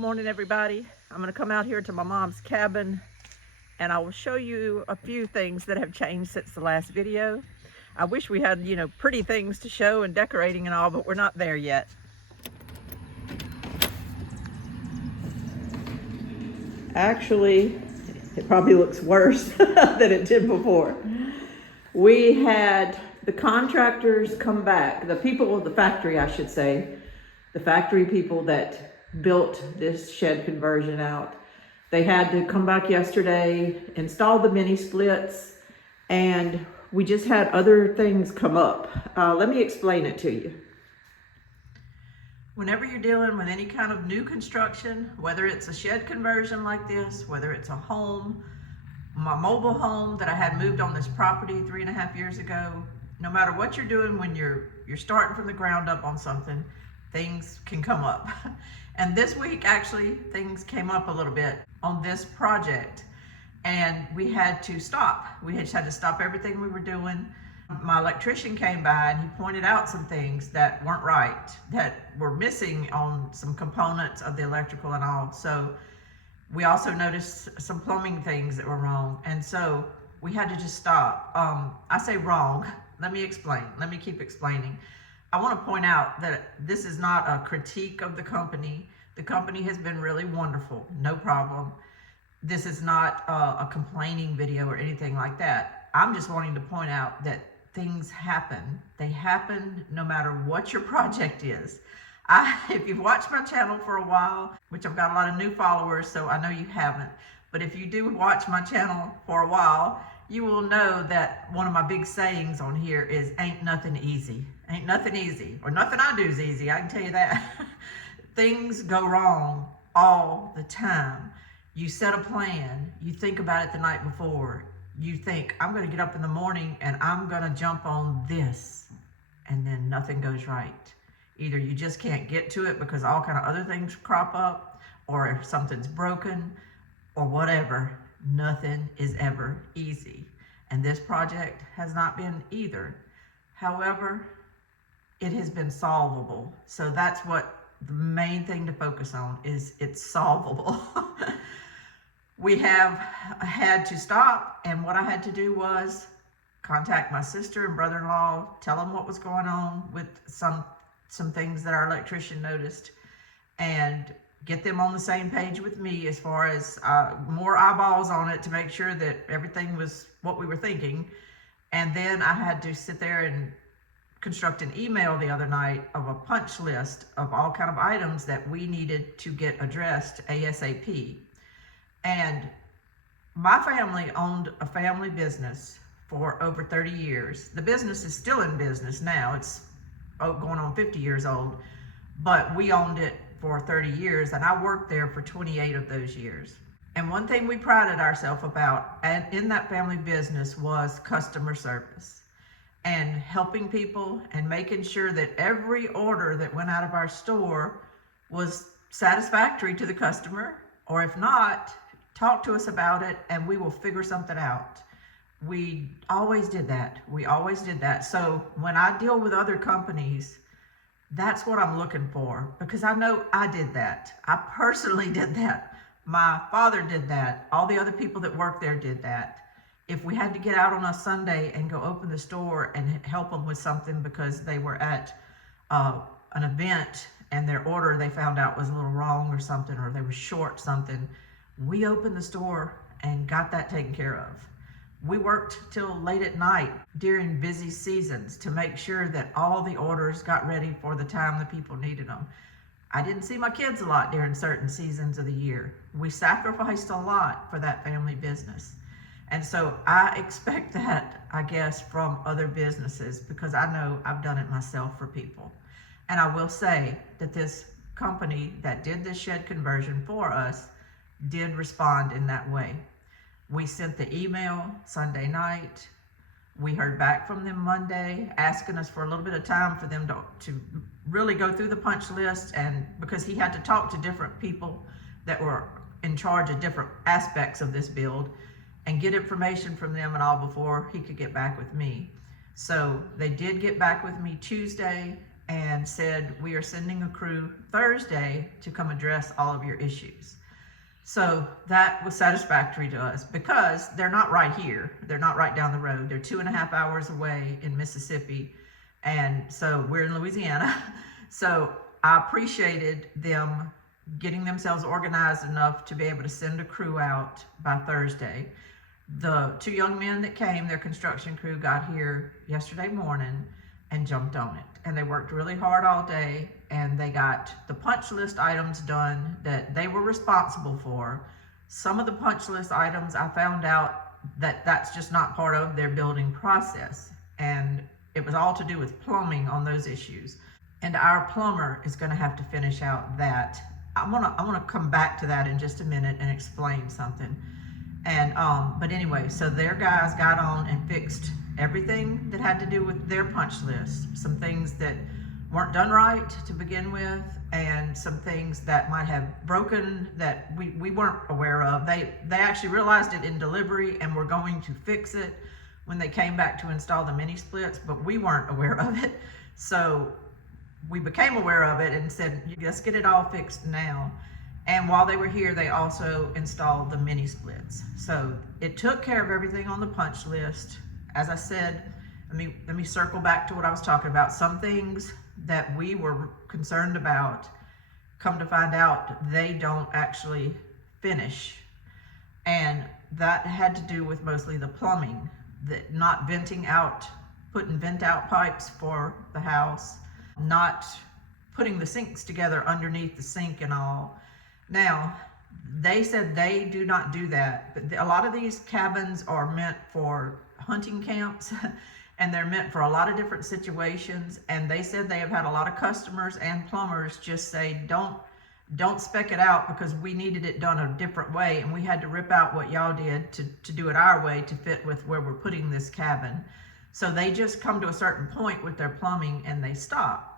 Good morning, everybody. I'm going to come out here to my mom's cabin and I will show you a few things that have changed since the last video. I wish we had, pretty things to show and decorating and all, but we're not there yet. Actually, it probably looks worse than it did before. We had the contractors come back, the people of the factory, I should say, the factory people that built this shed conversion out. They had to come back yesterday, install the mini splits, and we just had other things come up. Let me explain it to you. Whenever you're dealing with any kind of new construction, whether it's a shed conversion like this, whether it's a home, my mobile home that I had moved on this property 3.5 years ago, no matter what you're doing when you're starting from the ground up on something, things can come up. And this week, actually, things came up a little bit on this project and we had to stop. We just had to stop everything we were doing. My electrician came by and he pointed out some things that weren't right, that were missing on some components of the electrical and all. So we also noticed some plumbing things that were wrong. And so we had to just stop. I say wrong, let me explain, let me keep explaining. I want to point out that this is not a critique of the company. The company has been really wonderful, no problem. This is not a complaining video or anything like that. I'm just wanting to point out that things happen. They happen no matter what your project is. If you've watched my channel for a while, which I've got a lot of new followers, so I know you haven't, but if you do watch my channel for a while, you will know that one of my big sayings on here is ain't nothing easy. Ain't nothing easy, or nothing I do is easy, I can tell you that. Things go wrong all the time. You set a plan, you think about it the night before, you think, I'm gonna get up in the morning and I'm gonna jump on this, and then nothing goes right. Either you just can't get to it because all kind of other things crop up, or if something's broken, or whatever. Nothing is ever easy. And this project has not been either. However, it has been solvable. So that's what the main thing to focus on is, it's solvable. We have had to stop, and what I had to do was contact my sister and brother-in-law, tell them what was going on with some things that our electrician noticed, and get them on the same page with me as far as more eyeballs on it to make sure that everything was what we were thinking. And then I had to sit there and construct an email the other night of a punch list of all kind of items that we needed to get addressed ASAP. And my family owned a family business for over 30 years. The business is still in business now. It's going on 50 years old, but we owned it for 30 years and I worked there for 28 of those years. And one thing we prided ourselves about and in that family business was customer service and helping people and making sure that every order that went out of our store was satisfactory to the customer, or if not, talk to us about it and we will figure something out. We always did that. We always did that. So when I deal with other companies, that's what I'm looking for, because I know I did that. I personally did that. My father did that. All the other people that work there did that. If we had to get out on a Sunday and go open the store and help them with something because they were at an event and their order they found out was a little wrong or something, or they were short something, we opened the store and got that taken care of. We worked till late at night during busy seasons to make sure that all the orders got ready for the time the people needed them. I didn't see my kids a lot during certain seasons of the year. We sacrificed a lot for that family business. And so I expect that, I guess, from other businesses, because I know I've done it myself for people. And I will say that this company that did this shed conversion for us did respond in that way. We sent the email Sunday night. We heard back from them Monday, asking us for a little bit of time for them to really go through the punch list, and because he had to talk to different people that were in charge of different aspects of this build and get information from them and all before he could get back with me. So they did get back with me Tuesday, and said, we are sending a crew Thursday to come address all of your issues. So that was satisfactory to us because they're not right here. They're not right down the road. They're 2.5 hours away in Mississippi. And so we're in Louisiana. So I appreciated them getting themselves organized enough to be able to send a crew out by Thursday. The 2 young men that came, their construction crew, got here yesterday morning and jumped on it. And they worked really hard all day, and they got the punch list items done that they were responsible for. Some of the punch list items, I found out that that's just not part of their building process. And it was all to do with plumbing on those issues. And our plumber is gonna have to finish out that. I wanna come back to that in just a minute and explain something. And but anyway, so their guys got on and fixed everything that had to do with their punch list. Some things that weren't done right to begin with, and some things that might have broken that we weren't aware of. They actually realized it in delivery and were going to fix it when they came back to install the mini splits, but we weren't aware of it. So we became aware of it and said, let's get it all fixed now. And while they were here, they also installed the mini splits. So it took care of everything on the punch list. As I said, let me circle back to what I was talking about. Some things that we were concerned about, come to find out they don't actually finish. And that had to do with mostly the plumbing, that not venting out, putting vent out pipes for the house, not putting the sinks together underneath the sink and all. Now, they said they do not do that, but a lot of these cabins are meant for hunting camps and they're meant for a lot of different situations. And they said they have had a lot of customers and plumbers just say, don't spec it out because we needed it done a different way. And we had to rip out what y'all did to do it our way to fit with where we're putting this cabin. So they just come to a certain point with their plumbing and they stop.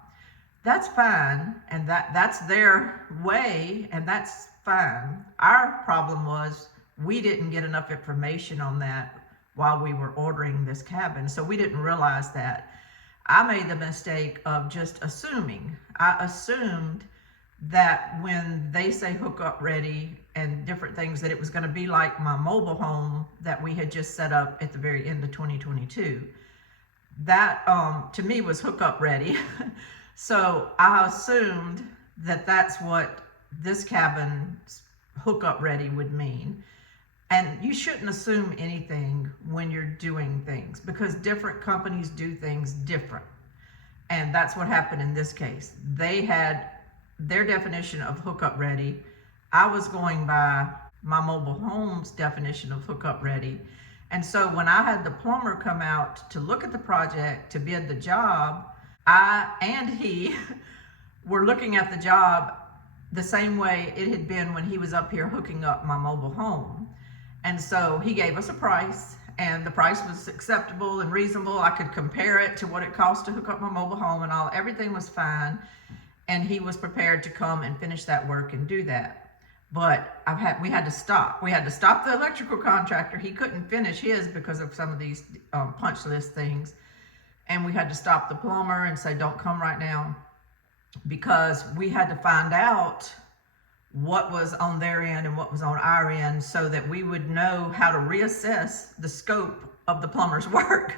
That's fine, and that's their way, and that's fine. Our problem was we didn't get enough information on that while we were ordering this cabin, so we didn't realize that. I made the mistake of just assuming. I assumed that when they say hookup ready and different things, that it was going to be like my mobile home that we had just set up at the very end of 2022. That to me was hookup ready. So I assumed that that's what this cabin's hookup ready would mean. And you shouldn't assume anything when you're doing things because different companies do things different. And that's what happened in this case. They had their definition of hookup ready. I was going by my mobile home's definition of hookup ready. And so when I had the plumber come out to look at the project, to bid the job, I and he were looking at the job the same way it had been when he was up here hooking up my mobile home. And so he gave us a price, and the price was acceptable and reasonable. I could compare it to what it cost to hook up my mobile home and all. Everything was fine. And he was prepared to come and finish that work and do that. But we had to stop. We had to stop the electrical contractor. He couldn't finish his because of some of these punch list things. And we had to stop the plumber and say, don't come right now, because we had to find out what was on their end and what was on our end so that we would know how to reassess the scope of the plumber's work.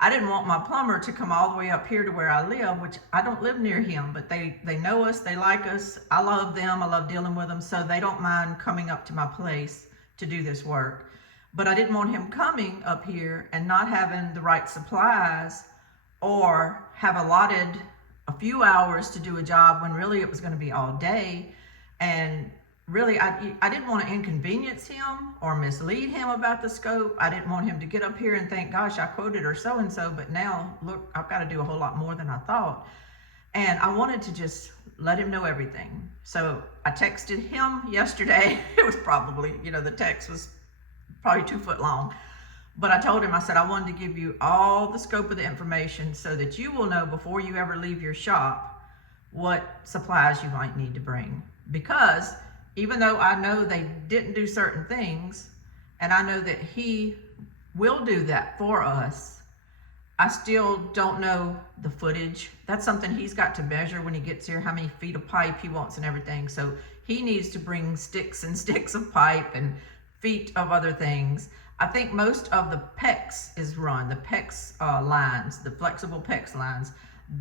I didn't want my plumber to come all the way up here to where I live, which I don't live near him, but they know us, they like us. I love them, I love dealing with them, so they don't mind coming up to my place to do this work. But I didn't want him coming up here and not having the right supplies or have allotted a few hours to do a job when really it was going to be all day. And really, I didn't want to inconvenience him or mislead him about the scope. I didn't want him to get up here and think, gosh, I quoted her so-and-so, but now look, I've got to do a whole lot more than I thought. And I wanted to just let him know everything. So I texted him yesterday. It was probably, the text was probably 2 foot long. But I told him, I said, I wanted to give you all the scope of the information so that you will know before you ever leave your shop what supplies you might need to bring. Because even though I know they didn't do certain things, and I know that he will do that for us, I still don't know the footage. That's something he's got to measure when he gets here, how many feet of pipe he wants and everything. So he needs to bring sticks and sticks of pipe and feet of other things. I think most of the PEX is run, the PEX lines, the flexible PEX lines,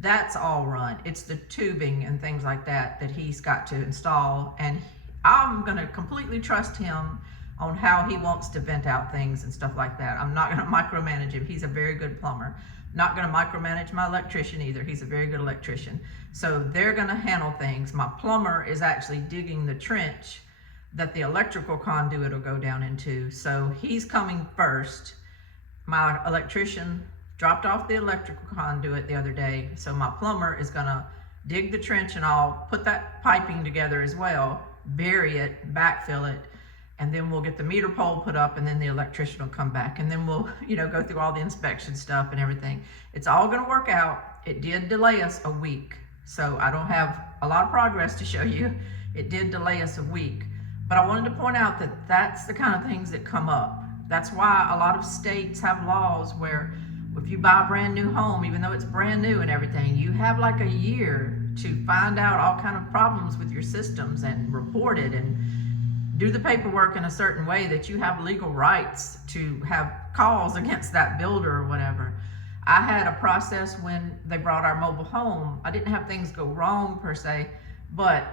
that's all run. It's the tubing and things like that that he's got to install. And I'm gonna completely trust him on how he wants to vent out things and stuff like that. I'm not gonna micromanage him. He's a very good plumber. Not gonna micromanage my electrician either. He's a very good electrician. So they're gonna handle things. My plumber is actually digging the trench that the electrical conduit will go down into. So he's coming first. My electrician dropped off the electrical conduit the other day. So my plumber is gonna dig the trench and I'll put that piping together as well, bury it, backfill it, and then we'll get the meter pole put up, and then the electrician will come back, and then we'll, go through all the inspection stuff and everything. It's all gonna work out. It did delay us a week, so I don't have a lot of progress to show you. It did delay us a week, but I wanted to point out that that's the kind of things that come up. That's why a lot of states have laws where if you buy a brand new home, even though it's brand new and everything, you have like a year to find out all kind of problems with your systems and report it and do the paperwork in a certain way that you have legal rights to have calls against that builder or whatever. I had a process when they brought our mobile home. I didn't have things go wrong per se, but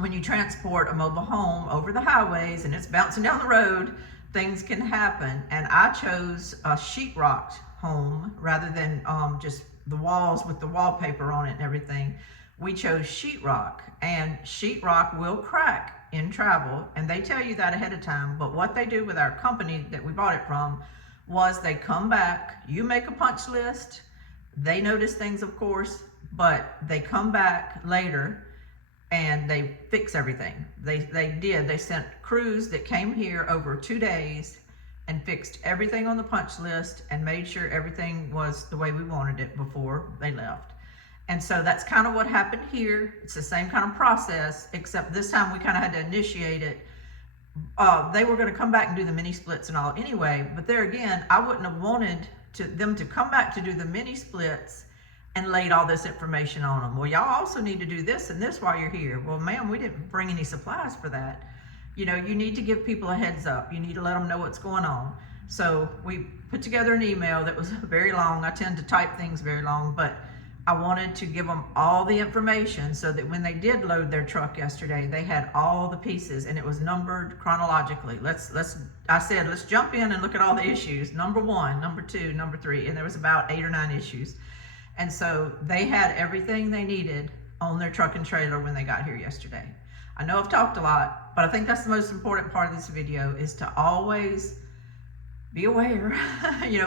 when you transport a mobile home over the highways and it's bouncing down the road, things can happen. And I chose a sheetrock home rather than just the walls with the wallpaper on it and everything. We chose sheetrock, and sheetrock will crack in travel, and they tell you that ahead of time. But what they do with our company that we bought it from was they come back, you make a punch list, they notice things of course, but they come back later and they fix everything. They sent crews that came here over 2 days and fixed everything on the punch list and made sure everything was the way we wanted it before they left. And so that's kind of what happened here. It's the same kind of process, except this time we kind of had to initiate it. They were going to come back and do the mini splits and all anyway, but there again, I wouldn't have wanted them to come back to do the mini splits and laid all this information on them. Well, y'all also need to do this and this while you're here. Well, ma'am, we didn't bring any supplies for that. You need to give people a heads up. You need to let them know what's going on. So we put together an email that was very long. I tend to type things very long, but I wanted to give them all the information so that when they did load their truck yesterday, they had all the pieces and it was numbered chronologically. I said, let's jump in and look at all the issues. Number 1, number 2, number 3, and there was about 8 or 9 issues. And so they had everything they needed on their truck and trailer when they got here yesterday. I know I've talked a lot, but I think that's the most important part of this video is to always be aware,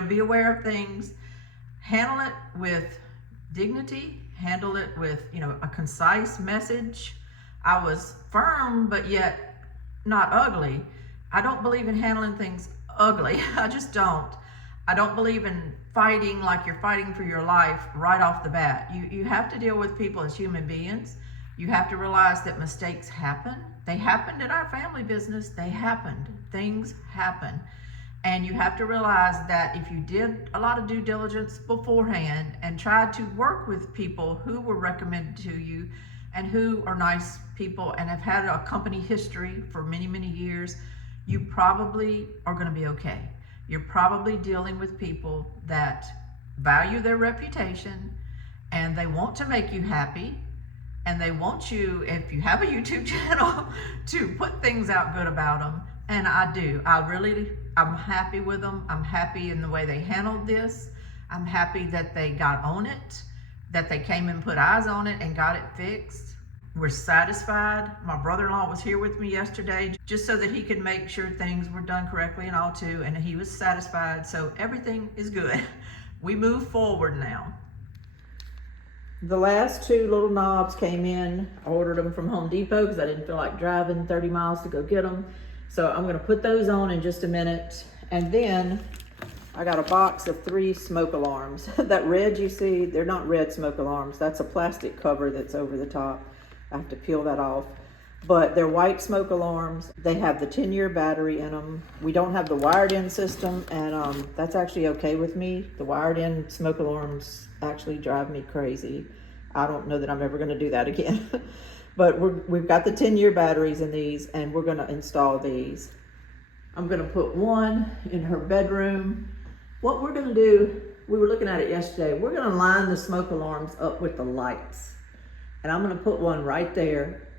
be aware of things, handle it with dignity, handle it with, a concise message. I was firm, but yet not ugly. I don't believe in handling things ugly. I just don't. I don't believe in fighting like you're fighting for your life right off the bat. You have to deal with people as human beings. You have to realize that mistakes happen. They happened in our family business. They happened. Things happen. And you have to realize that if you did a lot of due diligence beforehand and tried to work with people who were recommended to you and who are nice people and have had a company history for many, many years, you probably are going to be okay. You're probably dealing with people that value their reputation and they want to make you happy. And they want you, if you have a YouTube channel, to put things out good about them. And I do. I'm happy with them. I'm happy in the way they handled this. I'm happy that they got on it, that they came and put eyes on it and got it fixed. We're satisfied. My brother-in-law was here with me yesterday just so that he could make sure things were done correctly and all too, and he was satisfied. So everything is good. We move forward now. The last 2 little knobs came in. I ordered them from Home Depot because I didn't feel like driving 30 miles to go get them. So I'm gonna put those on in just a minute. And then I got a box of 3 smoke alarms. That red you see, they're not red smoke alarms. That's a plastic cover that's over the top. I have to peel that off. but they're white smoke alarms. They have the 10-year battery in them. We don't have the wired in system, and that's actually okay with me. The wired in smoke alarms actually drive me crazy. I don't know that I'm ever gonna do that again. But we've got the 10-year batteries in these, and we're gonna install these. I'm gonna put one in her bedroom. What we're gonna do, we were looking at it yesterday, we're gonna line the smoke alarms up with the lights. And I'm gonna put one right there,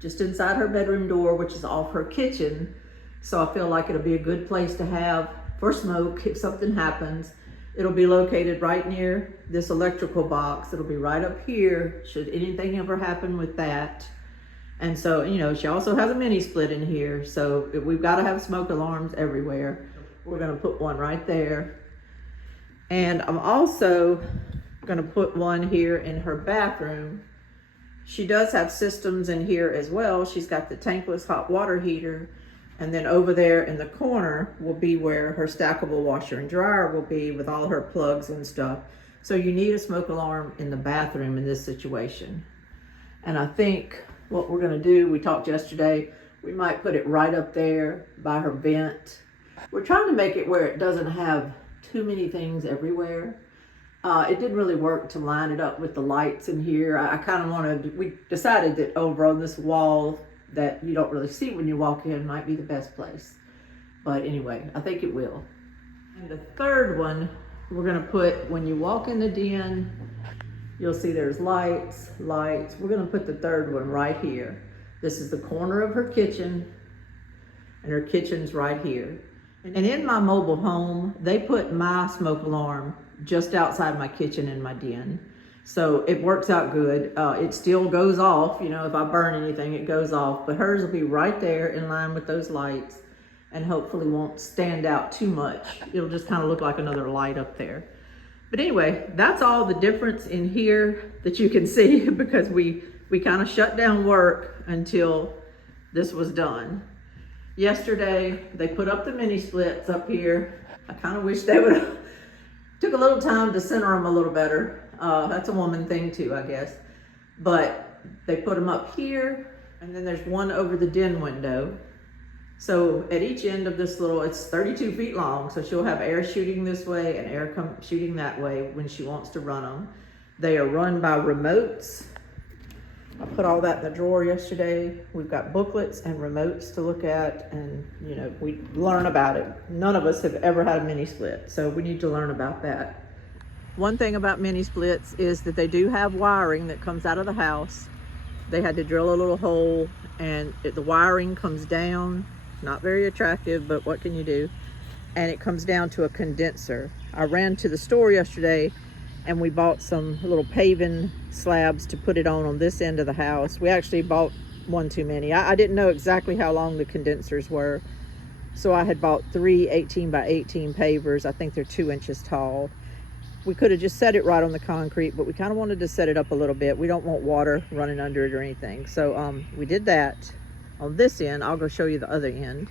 just inside her bedroom door, which is off her kitchen. So I feel like it'll be a good place to have for smoke if something happens. It'll be located right near this electrical box. It'll be right up here, should anything ever happen with that. And so, you know, she also has a mini split in here. So we've gotta have smoke alarms everywhere. We're gonna put one right there. And I'm also gonna put one here in her bathroom. She does have systems in here as well. She's got the tankless hot water heater, and then over there in the corner will be where her stackable washer and dryer will be with all her plugs and stuff. So you need a smoke alarm in the bathroom in this situation. And I think what we're gonna do, we talked yesterday, we might put it right up there by her vent. We're trying to make it where it doesn't have too many things everywhere. It didn't really work to line it up with the lights in here. I kind of wanted, we decided that over on this wall that you don't really see when you walk in might be the best place. But anyway, I think it will. And the third one, we're gonna put, when you walk in the den, you'll see there's lights. We're gonna put the third one right here. This is the corner of her kitchen, and her kitchen's right here. And in my mobile home, they put my smoke alarm just outside my kitchen in my den. So it works out good. It still goes off, you know, if I burn anything, it goes off, but hers will be right there in line with those lights and hopefully won't stand out too much. It'll just kind of look like another light up there. But anyway, that's all the difference in here that you can see because we kind of shut down work until this was done. Yesterday, they put up the mini splits up here. I kind of wish they would have took a little time to center them a little better. That's a woman thing too, I guess. But they put them up here, and then there's one over the den window. So at each end of this little, it's 32 feet long, so she'll have air shooting this way and air shooting that way when she wants to run them. They are run by remotes. I put all that in the drawer yesterday. We've got booklets and remotes to look at, and you know, we learn about it. None of us have ever had a mini split, so we need to learn about that. One thing about mini splits is that they do have wiring that comes out of the house. They had to drill a little hole, and the wiring comes down. Not very attractive, but what can you do? And it comes down to a condenser. I ran to the store yesterday and we bought some little paving slabs to put it on this end of the house. We actually bought one too many. I didn't know exactly how long the condensers were, so I had bought 3 18 by 18 pavers. I think they're 2 inches tall. We could have just set it right on the concrete, but we kind of wanted to set it up a little bit. We don't want water running under it or anything, so we did that on this end. I'll go show you the other end.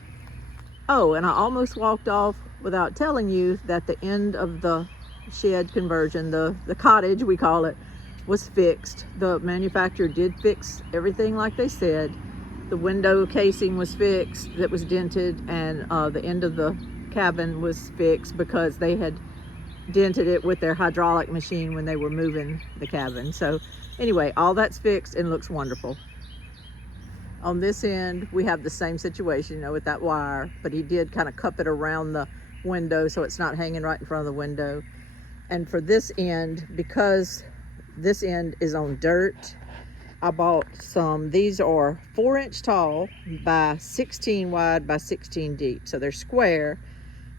Oh, and I almost walked off without telling you that the end of the shed conversion, the cottage we call it, was fixed. The manufacturer did fix everything like they said. The window casing was fixed that was dented, and the end of the cabin was fixed because they had dented it with their hydraulic machine when they were moving the cabin. So anyway, all that's fixed and looks wonderful. On this end, we have the same situation, you know, with that wire, but he did kind of cup it around the window so it's not hanging right in front of the window. And for this end, because this end is on dirt, I bought some. These are 4-inch tall by 16 wide by 16 deep. So they're square,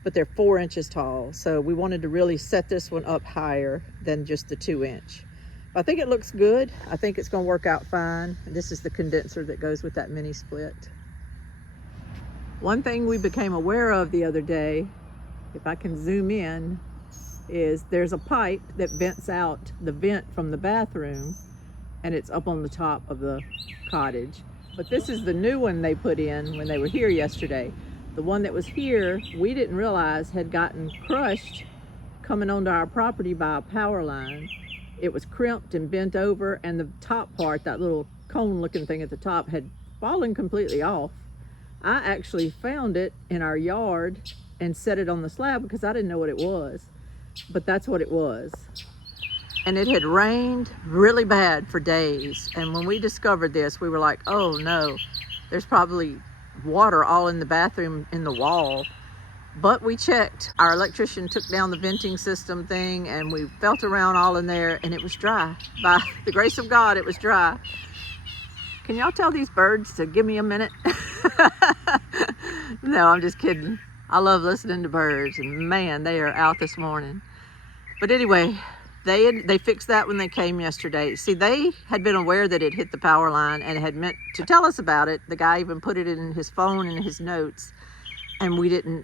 but they're 4 inches tall. So we wanted to really set this one up higher than just the 2-inch. I think it looks good. I think it's gonna work out fine. And this is the condenser that goes with that mini split. One thing we became aware of the other day, if I can zoom in, is there's a pipe that vents out the vent from the bathroom, and it's up on the top of the cottage. But this is the new one they put in when they were here yesterday. The one that was here, we didn't realize had gotten crushed coming onto our property by a power line. It was crimped and bent over, and the top part, that little cone looking thing at the top, had fallen completely off. I actually found it in our yard and set it on the slab because I didn't know what it was, but that's what it was. And it had rained really bad for days. And when we discovered this, we were like, oh no, there's probably water all in the bathroom in the wall. But we checked. Our electrician took down the venting system thing and we felt around all in there and it was dry. By the grace of God, it was dry. Can y'all tell these birds to give me a minute? No, I'm just kidding. I love listening to birds and man, they are out this morning. But anyway, they fixed that when they came yesterday. See, they had been aware that it hit the power line and had meant to tell us about it. The guy even put it in his phone and his notes. And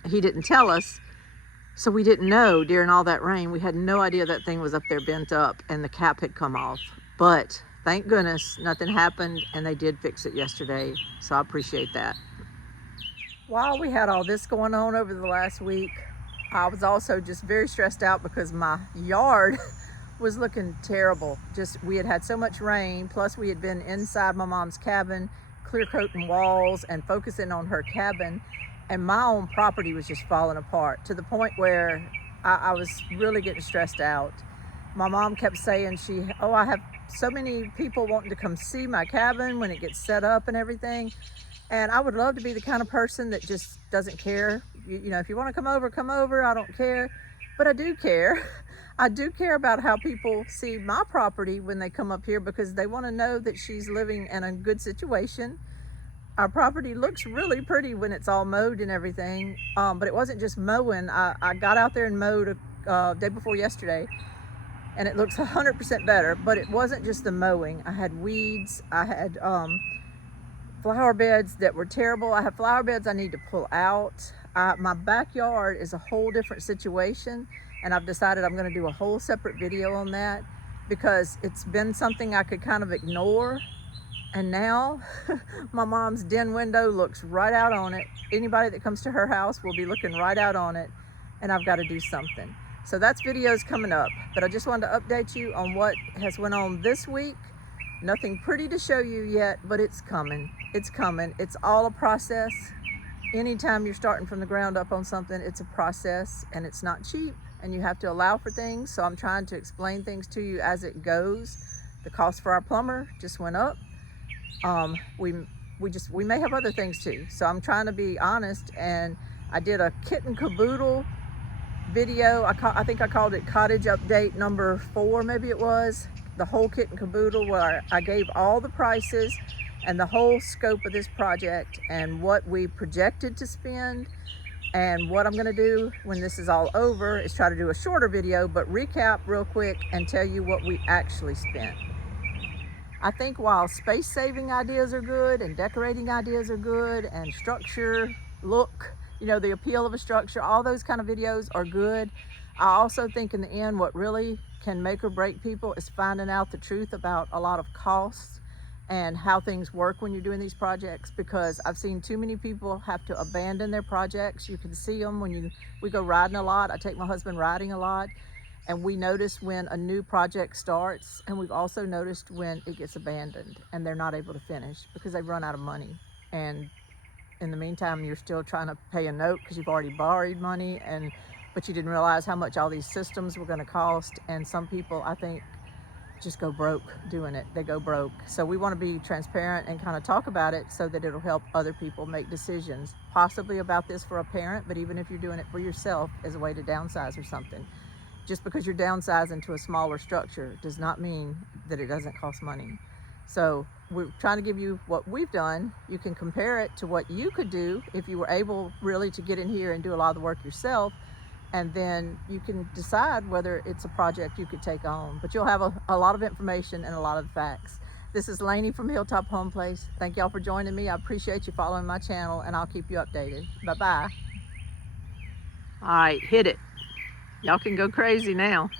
he didn't tell us, so we didn't know during all that rain. We had no idea that thing was up there bent up and the cap had come off. But thank goodness nothing happened and they did fix it yesterday, so I appreciate that. While we had all this going on over the last week, I was also just very stressed out because my yard was looking terrible. We had had so much rain, plus we had been inside my mom's cabin, clear coating walls and focusing on her cabin. And my own property was just falling apart to the point where I was really getting stressed out. My mom kept saying I have so many people wanting to come see my cabin when it gets set up and everything. And I would love to be the kind of person that just doesn't care. You know, if you want to come over, I don't care. But I do care. I do care about how people see my property when they come up here because they want to know that she's living in a good situation. Our property looks really pretty when it's all mowed and everything, but it wasn't just mowing. I got out there and mowed day before yesterday, and it looks 100% better, but it wasn't just the mowing. I had weeds, I had flower beds that were terrible. I have flower beds I need to pull out. My backyard is a whole different situation, and I've decided I'm gonna do a whole separate video on that because it's been something I could kind of ignore. And now my mom's den window looks right out on it. Anybody that comes to her house will be looking right out on it, and I've got to do something. So that's videos coming up, but I just wanted to update you on what has went on this week. Nothing pretty to show you yet, but it's coming. It's coming. It's all a process. Anytime you're starting from the ground up on something, it's a process and it's not cheap and you have to allow for things. So I'm trying to explain things to you as it goes. The cost for our plumber just went up. We may have other things too. So I'm trying to be honest, and I did a kit and caboodle video. I think I called it cottage update number 4, maybe it was. The whole kit and caboodle where I gave all the prices and the whole scope of this project and what we projected to spend. And what I'm gonna do when this is all over is try to do a shorter video, but recap real quick and tell you what we actually spent. I think while space-saving ideas are good and decorating ideas are good and structure, look, you know, the appeal of a structure, all those kind of videos are good. I also think in the end, what really can make or break people is finding out the truth about a lot of costs and how things work when you're doing these projects, because I've seen too many people have to abandon their projects. You can see them when we go riding a lot. I take my husband riding a lot. And we notice when a new project starts, and we've also noticed when it gets abandoned and they're not able to finish because they've run out of money. And in the meantime, you're still trying to pay a note because you've already borrowed money, but you didn't realize how much all these systems were going to cost. And some people, I think, just go broke doing it. They go broke. So we want to be transparent and kind of talk about it so that it'll help other people make decisions, possibly about this for a parent, but even if you're doing it for yourself as a way to downsize or something. Just because you're downsizing to a smaller structure does not mean that it doesn't cost money. So we're trying to give you what we've done. You can compare it to what you could do if you were able really to get in here and do a lot of the work yourself. And then you can decide whether it's a project you could take on. But you'll have a lot of information and a lot of facts. This is Lainey from Hilltop Home Place. Thank y'all for joining me. I appreciate you following my channel, and I'll keep you updated. Bye-bye. All right, hit it. Y'all can go crazy now.